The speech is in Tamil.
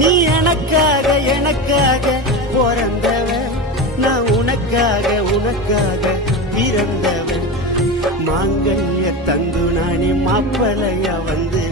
நீ எனக்காக எனக்காக பிறந்தவன், நான் உனக்காக உனக்காக பிறந்தவன். மாங்கல்ய தந்து நானே மாப்பிளையா வந்து